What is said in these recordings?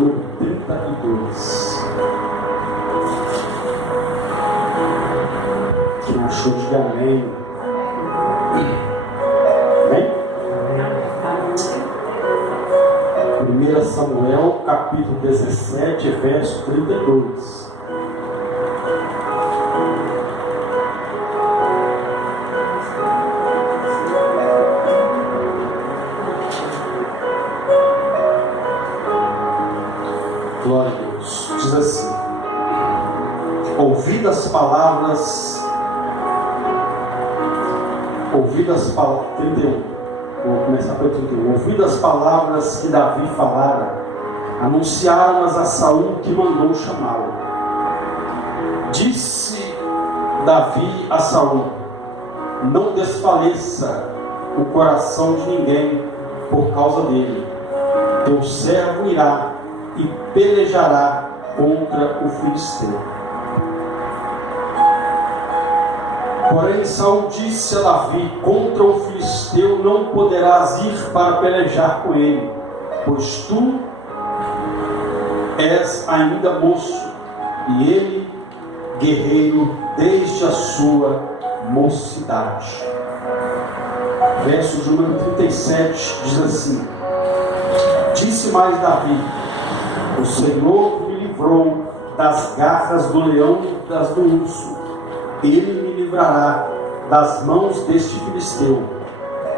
número 32. Quem achou de amém? Amém? 1 Samuel, capítulo 17, verso 32. Glória a Deus. Diz assim: ouvidas palavras, 31. Vou começar pelo 31. Ouvidas as palavras que Davi falara, anunciaram-as a Saul, que mandou chamá-lo. Disse Davi a Saul: não desfaleça o coração de ninguém por causa dele. Teu servo irá e pelejará contra o filisteu. Porém Saul disse a Davi: contra o filisteu não poderás ir para pelejar com ele, pois tu és ainda moço, e ele guerreiro desde a sua mocidade. Verso número 37 diz assim: disse mais Davi: o Senhor me livrou das garras do leão e das do urso. Ele me livrará das mãos deste filisteu.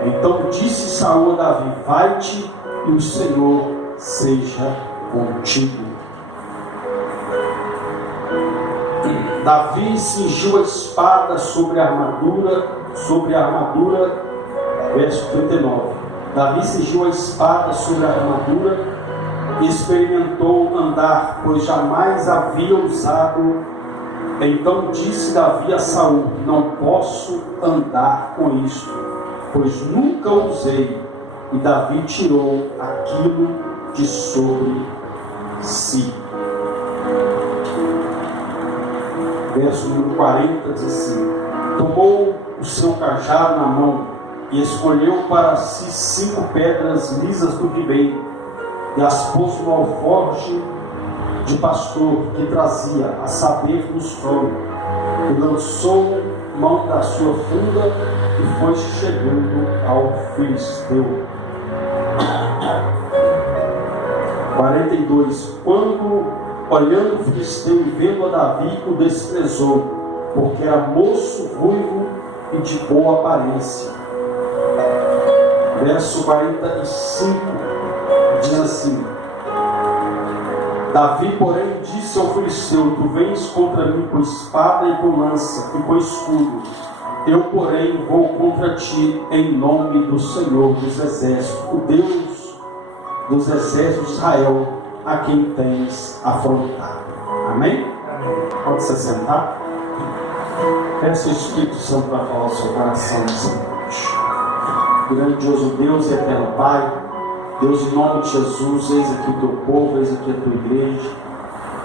Então disse Saul a Davi: vai-te e o Senhor seja contigo. Davi cingiu a espada sobre a armadura, verso 39. Davi cingiu a espada sobre a armadura e experimentou andar, pois jamais havia usado. Então disse Davi a Saul: não posso andar com isto, pois nunca usei. E Davi tirou aquilo de sobre si. Verso número 40 diz assim: tomou o seu cajado na mão e escolheu para si 5 pedras lisas do ribeiro, e as pôs no alforje de pastor que trazia, a saber, dos frangos, e lançou mão da sua funda e foi chegando ao filisteu. 42. Quando, olhando o filisteu e vendo a Davi, o desprezou, porque era moço, ruivo e de boa aparência. Verso 45 diz assim: Davi, porém, disse ao filisteu: tu vens contra mim com espada e com lança e com escudo. Eu, porém, vou contra ti em nome do Senhor dos Exércitos, o Deus dos Exércitos de Israel, a quem tens afrontado. Amém? Pode se sentar. Peça o Espírito Santo para falar o seu coração nessa noite. Grandioso Deus e eterno Pai, Deus, em nome de Jesus, eis aqui o teu povo, eis aqui a tua igreja.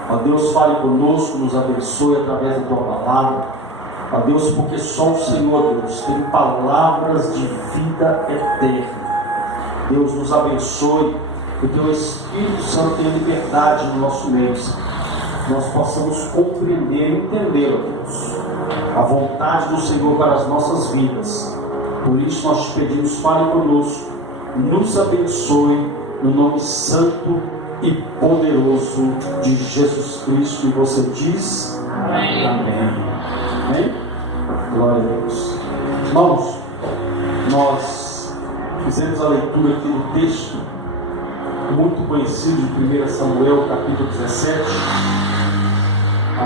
Ó Deus, fale conosco, nos abençoe através da tua palavra. Ó Deus, porque só o Senhor, Deus, tem palavras de vida eterna. Deus, nos abençoe, que o teu Espírito Santo tenha liberdade no nosso meio, que nós possamos compreender e entender, ó Deus, a vontade do Senhor para as nossas vidas. Por isso nós te pedimos, fale conosco, nos abençoe, no nome santo e poderoso de Jesus Cristo. E você diz amém. Amém. Amém? Glória a Deus. Irmãos, nós fizemos a leitura aqui do texto muito conhecido de 1 Samuel, capítulo 17,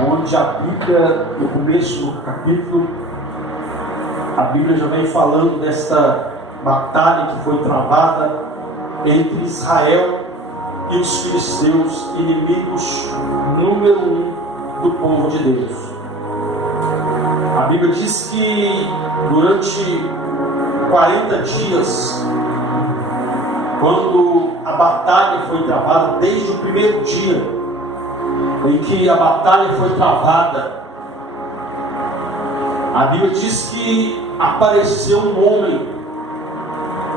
onde a Bíblia, no começo do capítulo, a Bíblia já vem falando desta batalha que foi travada entre Israel e os filisteus, inimigos número 1 do povo de Deus. A Bíblia diz que durante 40 dias, quando a batalha foi travada, desde o primeiro dia em que a batalha foi travada, a Bíblia diz que apareceu um homem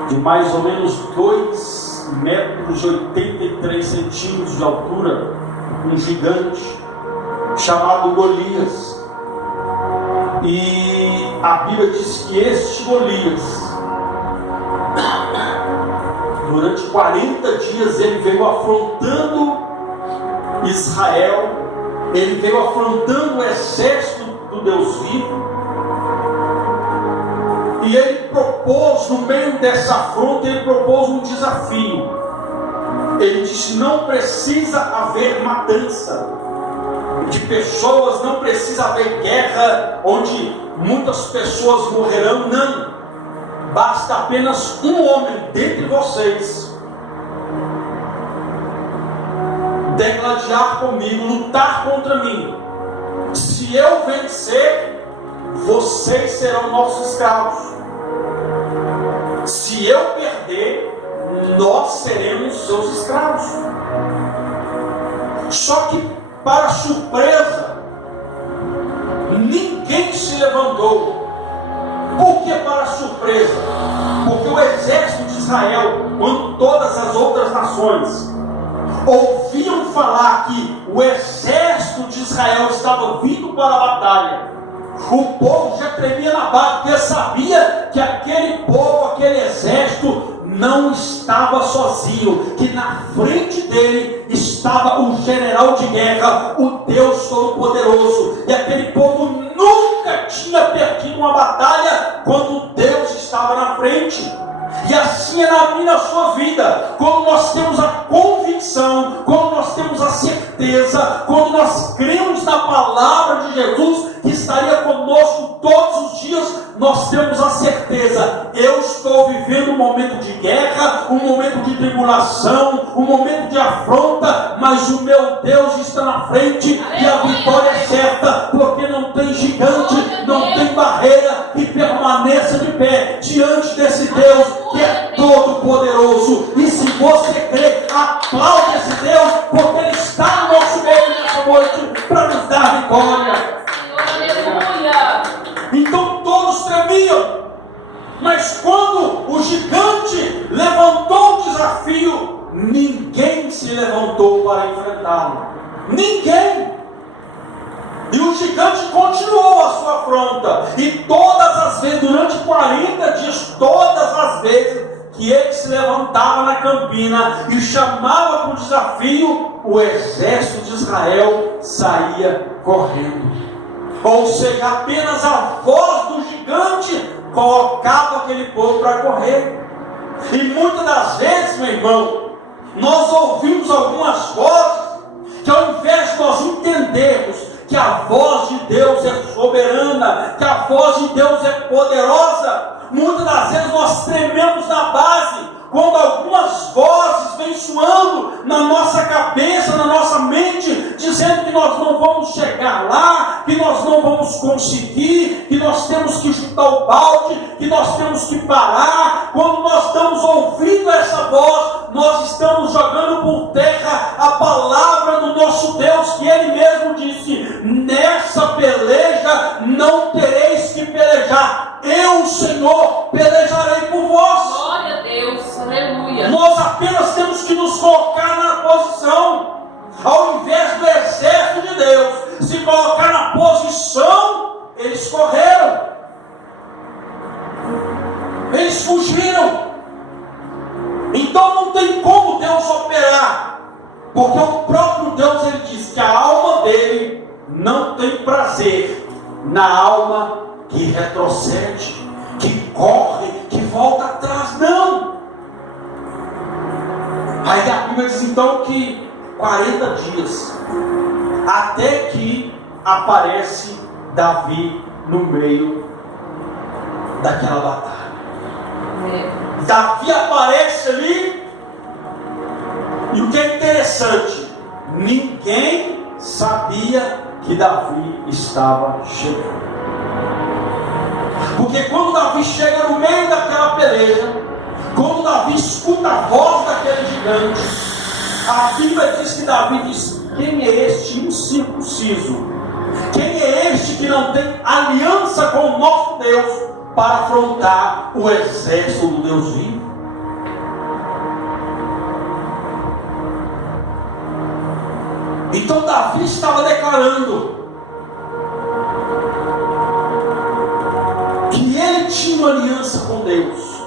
de mais ou menos 2 metros e 83 centímetros de altura, um gigante chamado Golias. E a Bíblia diz que este Golias, durante 40 dias, ele veio afrontando Israel, ele veio afrontando o exército do Deus vivo, e ele propôs, no meio dessa afronta, ele propôs um desafio. Ele disse: não precisa haver matança de pessoas, não precisa haver guerra onde muitas pessoas morrerão, não. Basta apenas um homem dentre vocês degladiar comigo, lutar contra mim. Se eu vencer, vocês serão nossos escravos. Se eu perder, nós seremos seus escravos. Só que, para surpresa, ninguém se levantou. Por que para surpresa? Porque o exército de Israel, quando todas as outras nações ouviam falar que o exército de Israel estava vindo para a batalha, o povo já tremia na base, porque sabia que aquele povo, aquele exército não estava sozinho, que na frente dele estava o general de guerra, o Deus Todo-Poderoso. E aquele povo nunca tinha perdido uma batalha quando Deus estava na frente. E assim é na minha e na sua vida. Quando nós temos a convicção, quando nós temos a certeza, quando nós cremos na palavra de Jesus, que estaria conosco todos os dias, nós temos a certeza: eu estou vivendo um momento de guerra, um momento de tribulação, um momento de afronta, mas o meu Deus está na frente e a vitória é certa, porque não tem gigante, não tem barreira que permaneça de pé diante desse Deus que é todo poderoso. E se você crê, aplaude esse Deus, porque Ele está no nosso meio nessa noite para nos dar vitória. Aleluia! Então todos tremiam, mas quando o gigante levantou o desafio, ninguém se levantou para enfrentá-lo. Ninguém! E o gigante continuou a sua afronta. E todas as vezes, durante 40 dias, todas as vezes que ele se levantava na campina e chamava para o desafio, o exército de Israel saía correndo. Ou seja, apenas a voz do gigante colocava aquele povo para correr. E muitas das vezes, meu irmão, nós ouvimos algumas vozes que, ao invés de nós entendermos que a voz de Deus é soberana, que a voz de Deus é poderosa, muitas das vezes nós trememos na base quando algumas vozes vêm soando na nossa cabeça, na nossa mente, dizendo que nós não vamos chegar lá, que nós não vamos conseguir, que nós temos que chutar o balde, que nós temos que parar. Quando nós estamos ouvindo essa voz, nós estamos jogando por terra a palavra do nosso Deus, que Ele mesmo disse: nessa peleja não tereis que pelejar, eu, o Senhor, pelejarei por vós. Glória a Deus, aleluia. Nós apenas temos que nos colocar na posição. Ao invés do exército de Deus se colocar na posição, eles correram, eles fugiram. Então não tem como Deus operar, porque o próprio Deus, Ele diz que a alma dele não tem prazer na alma que retrocede, que corre, que volta atrás, não. Aí a Bíblia diz então que 40 dias, até que aparece Davi no meio daquela batalha. Davi aparece ali, e o que é interessante, ninguém sabia que Davi estava chegando. Porque quando Davi chega no meio daquela peleja, quando Davi escuta a voz daquele gigante, a Bíblia diz que Davi diz: quem é este incircunciso? Quem é este que não tem aliança com o nosso Deus para afrontar o exército do Deus vivo? Então Davi estava declarando que ele tinha uma aliança com Deus,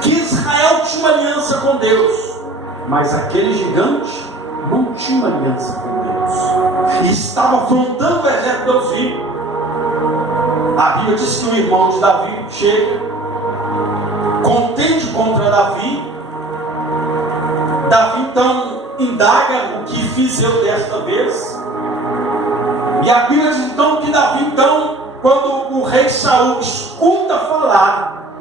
que Israel tinha uma aliança com Deus, mas aquele gigante não tinha uma aliança com Deus, e estava afrontando o exército de Deus vivo. A Bíblia diz que o irmão de Davi chega, contende contra Davi. Davi então indaga: o que fiz eu desta vez? E a Bíblia diz então que Davi, então, quando o rei Saul escuta falar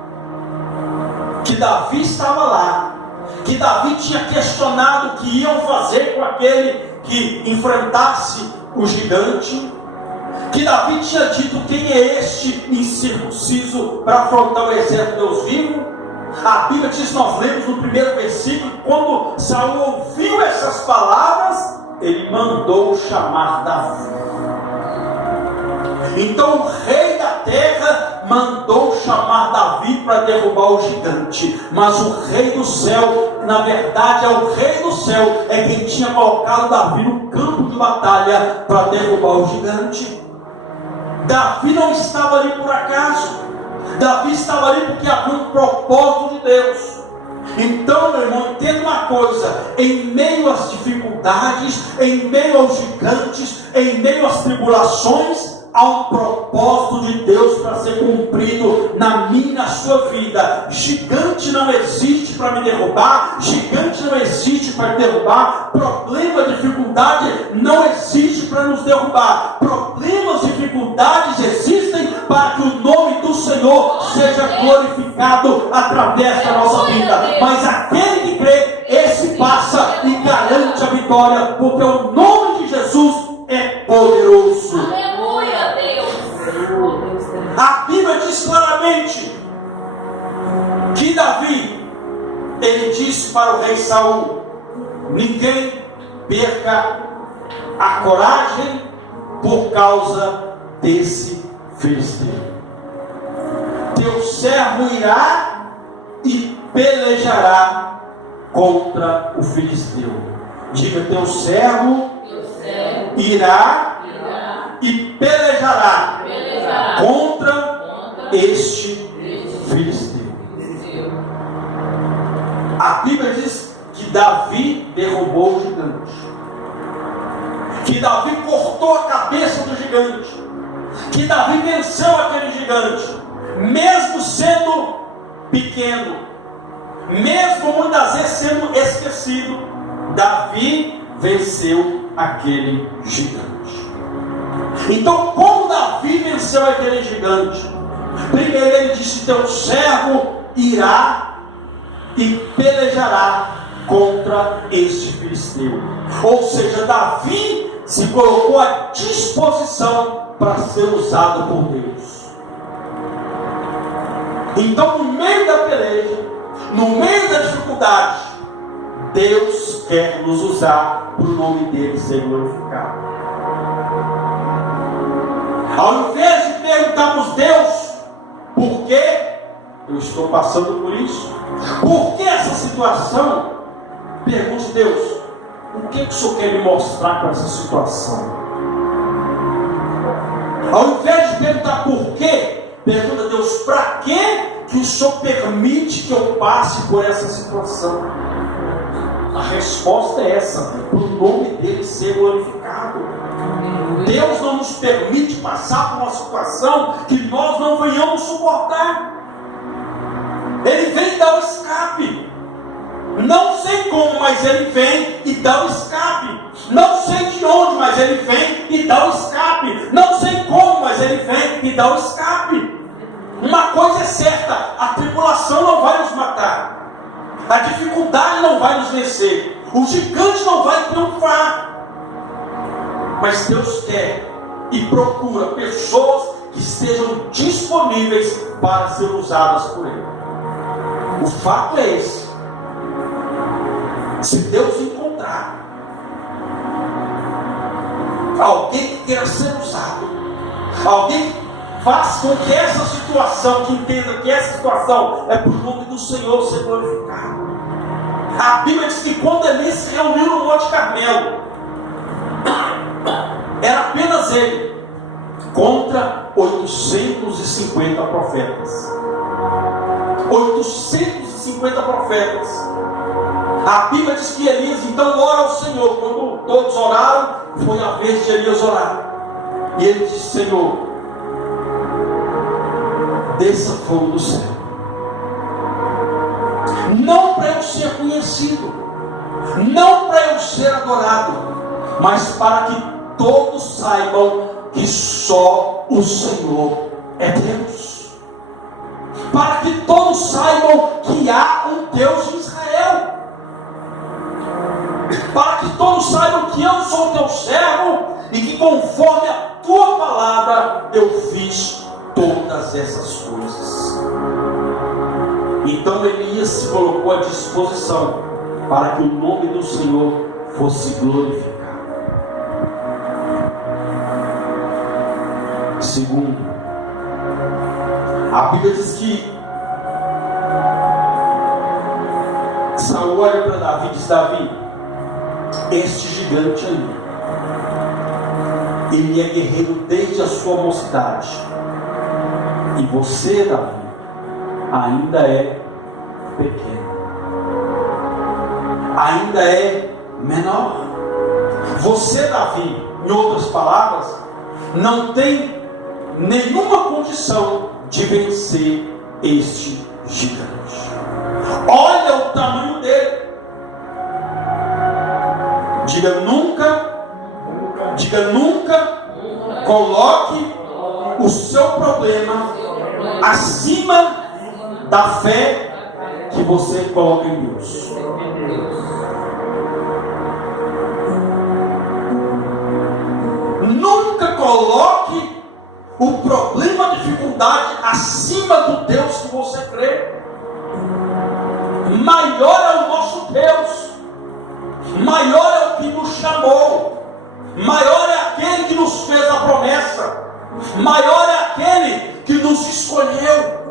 que Davi estava lá, que Davi tinha questionado o que iam fazer com aquele que enfrentasse o gigante, que Davi tinha dito: quem é este incircunciso para afrontar o exército de Deus vivo? A Bíblia diz, nós lemos no primeiro versículo, quando Saul ouviu essas palavras, ele mandou chamar Davi. Então o rei da terra mandou chamar Davi para derrubar o gigante, mas o rei do céu, na verdade é o rei do céu, é quem tinha colocado Davi no campo de batalha para derrubar o gigante. Davi não estava ali por acaso, Davi estava ali porque havia um propósito de Deus. Então, meu irmão, entenda uma coisa: em meio às dificuldades, em meio aos gigantes, em meio às tribulações, há um propósito de Deus para ser cumprido na minha e na sua vida. Gigante não existe para me derrubar, gigante não existe para me derrubar, problema, dificuldade não existe para nos derrubar. Problemas, dificuldades existem para que o nome do Senhor seja glorificado através da nossa vida. Mas aquele que crê, esse passa e garante a vitória, porque o nome de Jesus é poderoso. Aleluia, Deus. A Bíblia diz claramente que Davi, ele disse para o rei Saul: ninguém perca a coragem por causa desse filisteu. Teu servo irá e pelejará contra o filisteu. Diga: teu servo irá e pelejará contra este filisteu. A Bíblia diz que Davi derrubou o gigante, que Davi cortou a cabeça do gigante, que Davi venceu aquele gigante, mesmo sendo pequeno, mesmo muitas vezes sendo esquecido. Davi venceu aquele gigante. Então, como Davi venceu aquele gigante? Primeiro ele disse: teu servo irá e pelejará contra este filisteu. Ou seja, Davi se colocou à disposição para ser usado por Deus. Então, no meio da peleja, no meio da dificuldade, Deus quer nos usar para o nome dele ser glorificado. Ao invés de perguntarmos: Deus, por que eu estou passando por isso? Por que essa situação? Pergunte: Deus, o que o Senhor quer me mostrar com essa situação? Ao invés de perguntar por quê, pergunta: Deus, para que o Senhor permite que eu passe por essa situação? A resposta é essa: para o nome dele ser glorificado. Deus não nos permite passar por uma situação que nós não venhamos suportar. Ele vem dar o escape. Não sei como, mas ele vem e dá o escape. Não sei de onde, mas ele vem e dá o escape. Não sei como, mas ele vem e dá o escape. Uma coisa é certa: a tribulação não vai nos matar, a dificuldade não vai nos vencer, o gigante não vai triunfar. Mas Deus quer e procura pessoas que estejam disponíveis para ser usadas por Ele. O fato é esse: se Deus encontrar alguém que queira ser usado, alguém que faça com que essa situação, que entenda que essa situação é para o nome do Senhor ser glorificado. A Bíblia diz que quando Elias se reuniu no Monte Carmelo, ele contra 850 profetas. 850 profetas. A Bíblia diz que Elias então ora ao Senhor. Quando todos oraram, foi a vez de Elias orar. E ele disse: Senhor, desça fogo do céu, não para eu ser conhecido, não para eu ser adorado, mas para que todos saibam que só o Senhor é Deus, para que todos saibam que há um Deus em Israel, para que todos saibam que eu sou teu servo e que conforme a tua palavra eu fiz todas essas coisas. Então Elias se colocou à disposição para que o nome do Senhor fosse glorificado. Segundo, a Bíblia diz que Saul olha para Davi e diz: Davi, este gigante aí, ele é guerreiro desde a sua mocidade, e você, Davi, ainda é pequeno, ainda é menor. Você, Davi, em outras palavras, não tem nenhuma condição de vencer este gigante. Olha o tamanho dele. Diga nunca coloque o seu problema acima da fé que você coloca em Deus. Nunca coloque o problema, a dificuldade acima do Deus que você crê. Maior é o nosso Deus, maior é o que nos chamou, maior é aquele que nos fez a promessa, maior é aquele que nos escolheu,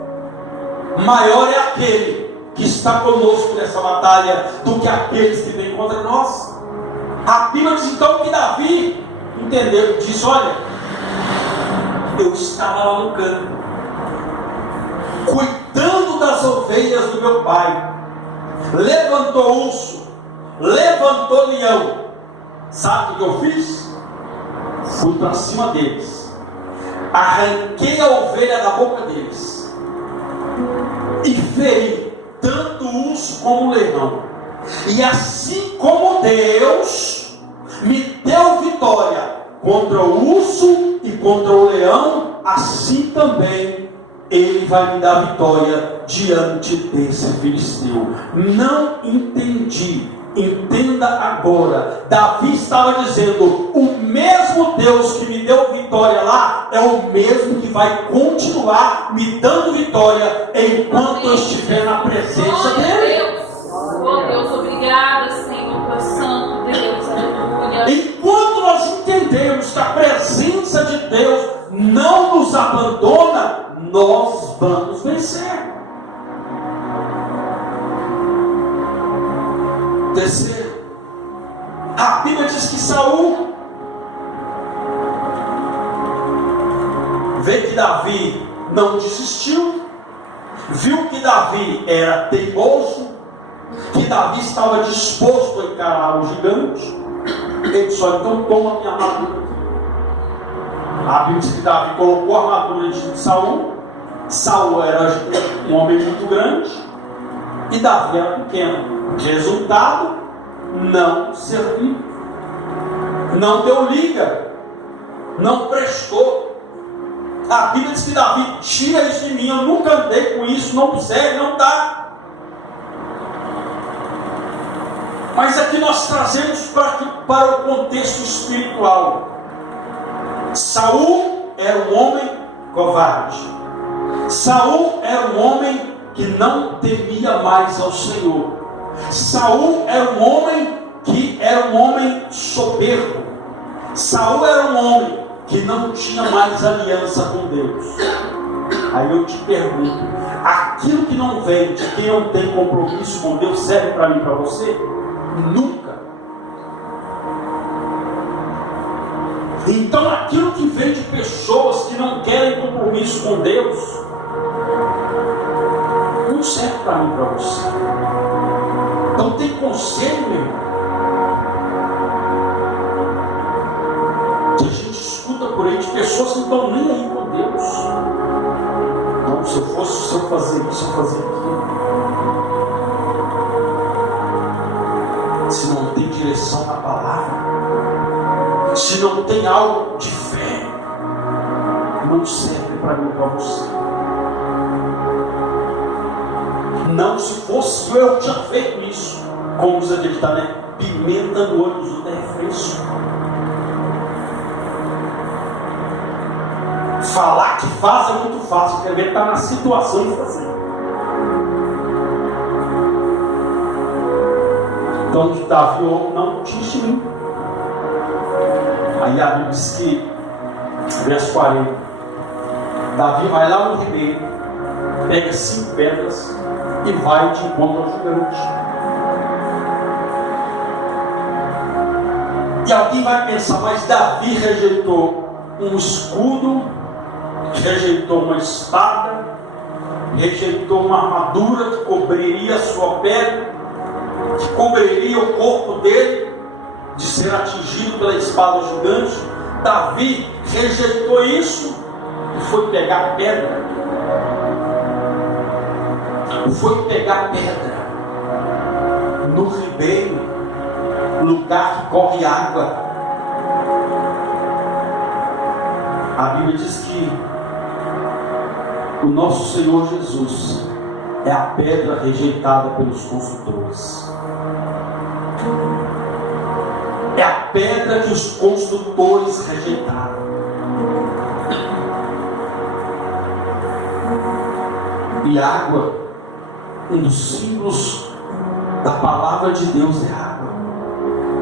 maior é aquele que está conosco nessa batalha do que aqueles que vêm contra nós. A Bíblia diz então que Davi entendeu, diz: olha, eu estava lá no campo, cuidando das ovelhas do meu pai. Levantou urso, levantou leão. Sabe o que eu fiz? Fui para cima deles, arranquei a ovelha da boca deles e feri tanto o urso como o leão. E assim como Deus me deu vitória contra o urso e contra o leão, assim também Ele vai me dar vitória diante desse filisteu. Não entendi. Entenda agora. Davi estava dizendo: o mesmo Deus que me deu vitória lá é o mesmo que vai continuar me dando vitória enquanto eu estiver na presença dele. Oh Deus, obrigada, Senhor, por santo Deus, aleluia. Enquanto nós entendemos que a presença de Deus não nos abandona, nós vamos vencer. Terceiro, a Bíblia diz que Saul vê que Davi não desistiu, viu que Davi era teimoso, que Davi estava disposto a encarar o gigante. Ele disse: olha, então toma minha armadura. A Bíblia diz que Davi colocou a armadura de Saul. Saul era um homem muito grande e Davi era pequeno. Resultado, não serviu, não deu liga, não prestou. A Bíblia diz que Davi: tira isso de mim, eu nunca andei com isso, não serve, não dá. Mas aqui nós trazemos para o contexto espiritual. Saul era um homem covarde. Saul era um homem que não temia mais ao Senhor. Saul era um homem que era um homem soberbo. Saul era um homem que não tinha mais aliança com Deus. Aí eu te pergunto: aquilo que não vem de quem não tem compromisso com Deus serve para mim e para você? Nunca. Então aquilo que vem de pessoas que não querem compromisso com Deus, não serve para mim e para você. Então tem conselho, meu irmão, que a gente escuta por aí de pessoas que não estão nem aí com Deus. Não, se eu fazer isso, eu fazer aquilo. Se não tem direção na palavra, se não tem algo de fé, não serve para mim e para você. Não, se fosse eu tinha feito isso. Como diz aquele ditado, né? Pimenta no olho dos outros é fresco. Falar que faz é muito fácil, quer ver que está na situação de fazer. Então Davi não diz de mim. Aí a Bíblia diz que, verso 40, Davi vai lá no ribeiro, pega 5 pedras e vai de encontro ao gigante. E alguém vai pensar, mas Davi rejeitou um escudo, rejeitou uma espada, rejeitou uma armadura que cobriria a sua pele, que cobriria o corpo dele de ser atingido pela espada gigante. Davi rejeitou isso e foi pegar pedra. Foi pegar pedra no ribeiro, lugar que corre água. A Bíblia diz que o nosso Senhor Jesus é a pedra rejeitada pelos construtores. É a pedra que os construtores rejeitaram. E água, um dos símbolos da palavra de Deus é água.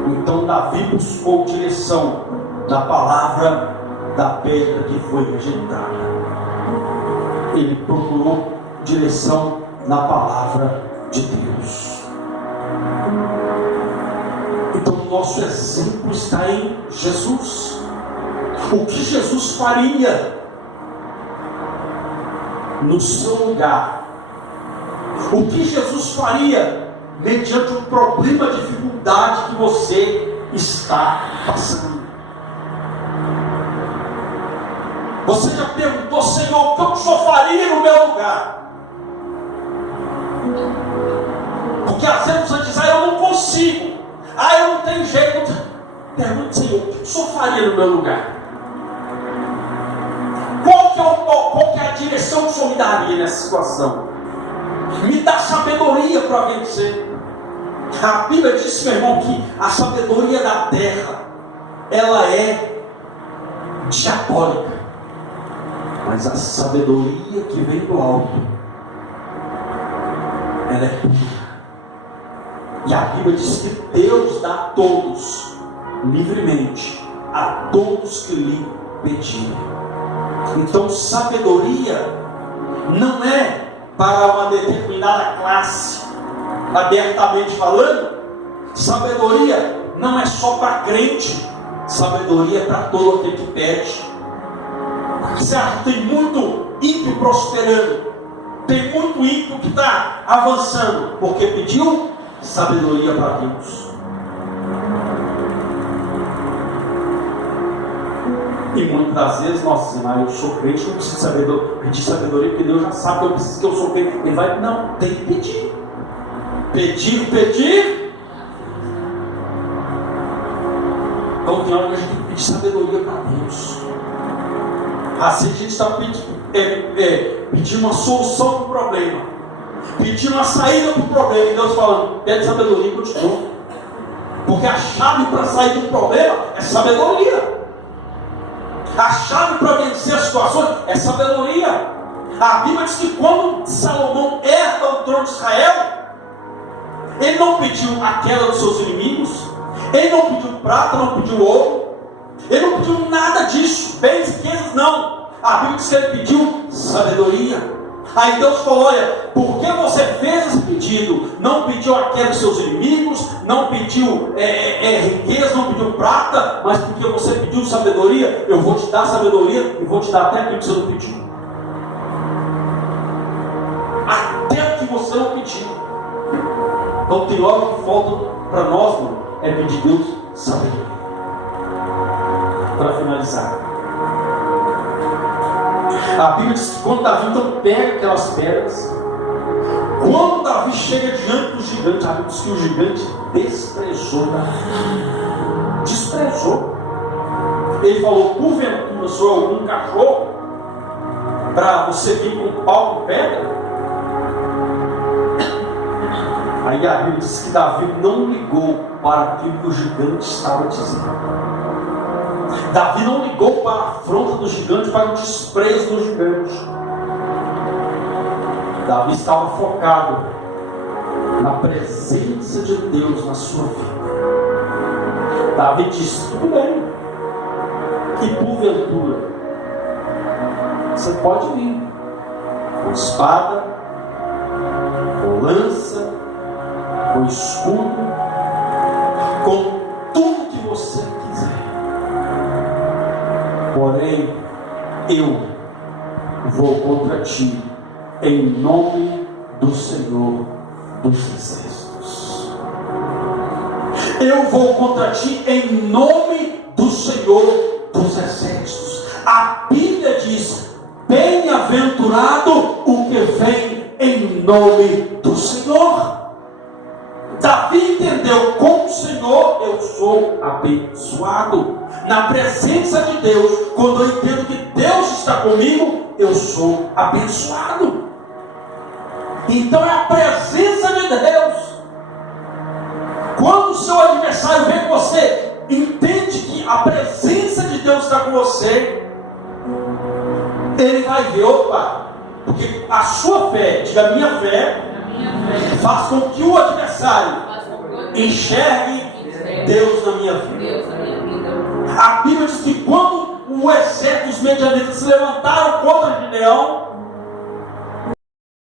Então Davi buscou direção da palavra da pedra que foi rejeitada. Ele procurou direção na palavra de Deus. Então o nosso exemplo está em Jesus. O que Jesus faria no seu lugar? O que Jesus faria mediante o problema, a dificuldade que você está passando? Você já perguntou, Senhor, o que o Senhor faria no meu lugar? Porque às vezes você diz, eu não consigo, eu não tenho jeito. Pergunta, Senhor, o que o Senhor faria no meu lugar? Qual que é a direção que o Senhor me daria nessa situação? Me dá sabedoria para vencer. A Bíblia diz, meu irmão, que a sabedoria da terra, ela é diabólica. Mas a sabedoria que vem do alto, ela é pura. E a Bíblia diz que Deus dá a todos, livremente, a todos que lhe pedirem. Então sabedoria não é para uma determinada classe, abertamente falando. Sabedoria não é só para crente, sabedoria é para todo aquele que pede. Você acha que tem muito ímpio prosperando, tem muito ímpio que está avançando, porque pediu sabedoria para Deus. E muitas das vezes nós dizemos, eu sou crente, não preciso pedir sabedoria, porque Deus já sabe que eu preciso, que eu sou crente. Ele vai, não, tem que pedir. Pedir. Então tem hora que a gente tem que pedir sabedoria para Deus. Assim a gente está pedindo uma solução para o problema, pedindo uma saída para o problema, e Deus falando, pede sabedoria que eu te dou. Porque a chave para sair do problema é sabedoria. A chave para vencer as situações é sabedoria. A Bíblia diz que quando Salomão herda o trono de Israel, ele não pediu a queda dos seus inimigos, ele não pediu prata, não pediu ouro, ele não pediu nada disso, bens e riquezas, não. A Bíblia diz que ele pediu sabedoria. Aí Deus falou: olha, por que você fez esse pedido? Não pediu a queda dos seus inimigos, não pediu riqueza, não pediu prata, mas porque você pediu sabedoria, eu vou te dar sabedoria e vou te dar até aquilo que você não pediu. Até o que você não pediu. Então tem hora que falta para nós, mano, é pedir Deus sabedoria. Para finalizar, a Bíblia diz que quando Davi então pega aquelas pedras, quando Davi chega diante do gigante, a Bíblia diz que o gigante desprezou Davi. Desprezou. Ele falou: porventura sou algum cachorro para você vir com pau com pedra? Aí a Bíblia diz que Davi não ligou para aquilo que o gigante estava dizendo. Davi não ligou para a afronta do gigante, para o desprezo do gigante. Davi estava focado na presença de Deus na sua vida. Davi disse: tudo bem, que porventura você pode vir com espada, com lança, com escudo, com tudo que você quiser. Porém, eu vou contra ti em nome do Senhor dos Exércitos. Eu vou contra ti em nome do Senhor dos Exércitos. A Bíblia diz: bem-aventurado o que vem em nome do Senhor. Davi entendeu: com o Senhor eu sou abençoado. Na presença de Deus, quando eu entendo que Deus está comigo, eu sou abençoado. Então é a presença de Deus. Quando o seu adversário vem com você, entende que a presença de Deus está com você, ele vai ver: opa, porque a sua fé, diga a minha fé, faz com que o adversário enxergue Deus na minha vida. A Bíblia diz que quando o exército dos medianitas se levantaram contra Gideão,